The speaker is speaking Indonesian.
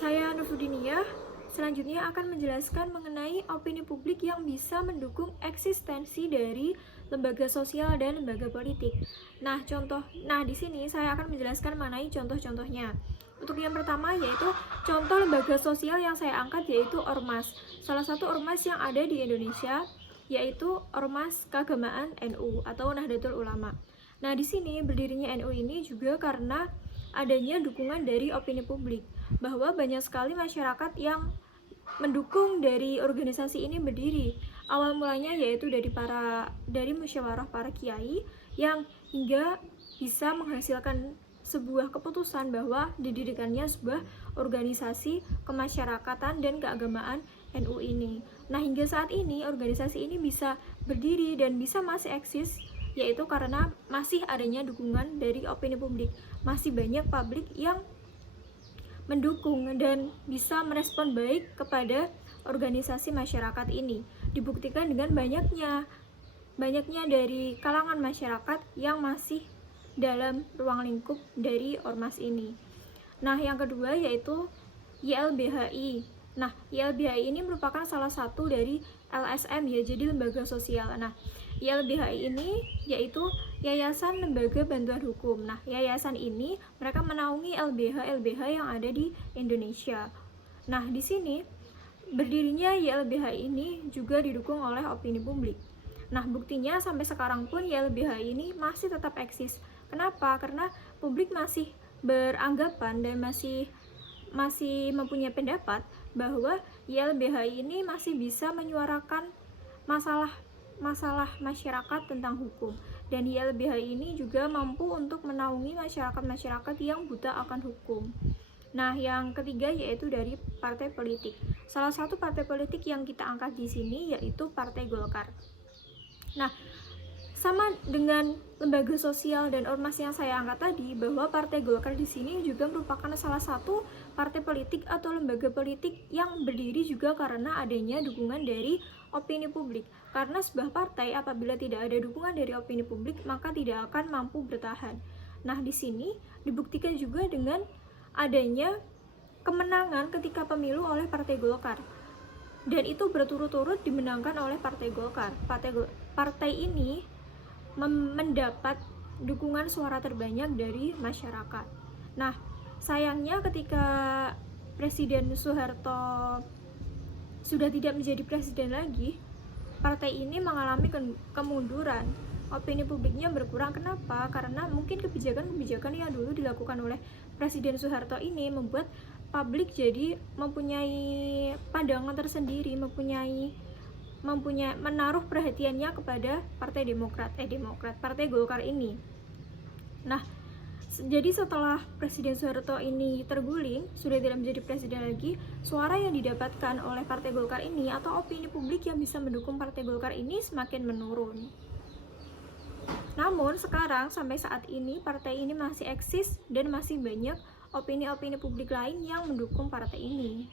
Saya Nurfudinia, selanjutnya akan menjelaskan mengenai opini publik yang bisa mendukung eksistensi dari lembaga sosial dan lembaga politik. Nah, di sini saya akan menjelaskan mengenai contoh-contohnya. Untuk yang pertama yaitu contoh lembaga sosial yang saya angkat yaitu ormas. Salah satu ormas yang ada di Indonesia yaitu Ormas Keagamaan NU atau Nahdlatul Ulama. Nah, di sini berdirinya NU ini juga karena adanya dukungan dari opini publik, bahwa banyak sekali masyarakat yang mendukung dari organisasi ini berdiri. Awal mulanya yaitu dari musyawarah para kiai yang hingga bisa menghasilkan sebuah keputusan bahwa didirikannya sebuah organisasi kemasyarakatan dan keagamaan NU ini. Nah, hingga saat ini organisasi ini bisa berdiri dan bisa masih eksis, yaitu karena masih adanya dukungan dari opini publik. Masih banyak publik yang mendukung dan bisa merespon baik kepada organisasi masyarakat ini. Dibuktikan dengan banyaknya dari kalangan masyarakat yang masih dalam ruang lingkup dari ormas ini. Nah, yang kedua yaitu YLBHI. Nah, YLBHI ini merupakan salah satu dari LSM ya, jadi lembaga sosial. Nah, YLBHI ini yaitu Yayasan Lembaga Bantuan Hukum. Nah, yayasan ini mereka menaungi LBH yang ada di Indonesia. Nah, di sini berdirinya YLBHI ini juga didukung oleh opini publik. Nah, buktinya sampai sekarang pun YLBHI ini masih tetap eksis. Kenapa? Karena publik masih beranggapan dan masih mempunyai pendapat bahwa YLBHI ini masih bisa menyuarakan masalah masyarakat tentang hukum, dan YLBHI ini juga mampu untuk menaungi masyarakat yang buta akan hukum. Nah, yang ketiga yaitu dari partai politik. Salah satu partai politik yang kita angkat di sini yaitu Partai Golkar. Nah, sama dengan lembaga sosial dan ormas yang saya angkat tadi, bahwa Partai Golkar di sini juga merupakan salah satu partai politik atau lembaga politik yang berdiri juga karena adanya dukungan dari opini publik. Karena sebuah partai apabila tidak ada dukungan dari opini publik, maka tidak akan mampu bertahan. Nah, di sini dibuktikan juga dengan adanya kemenangan ketika pemilu oleh Partai Golkar. Dan itu berturut-turut dimenangkan oleh Partai Golkar. Partai ini mendapat dukungan suara terbanyak dari masyarakat. Nah, sayangnya ketika Presiden Soeharto sudah tidak menjadi presiden lagi, partai ini mengalami kemunduran. Opini publiknya berkurang. Kenapa? Karena mungkin kebijakan-kebijakan yang dulu dilakukan oleh Presiden Soeharto ini membuat publik jadi mempunyai pandangan tersendiri, menaruh perhatiannya kepada Partai Golkar ini. Nah, jadi setelah Presiden Soeharto ini terguling, sudah tidak menjadi presiden lagi, suara yang didapatkan oleh Partai Golkar ini atau opini publik yang bisa mendukung Partai Golkar ini semakin menurun. Namun sekarang sampai saat ini partai ini masih eksis dan masih banyak opini-opini publik lain yang mendukung partai ini.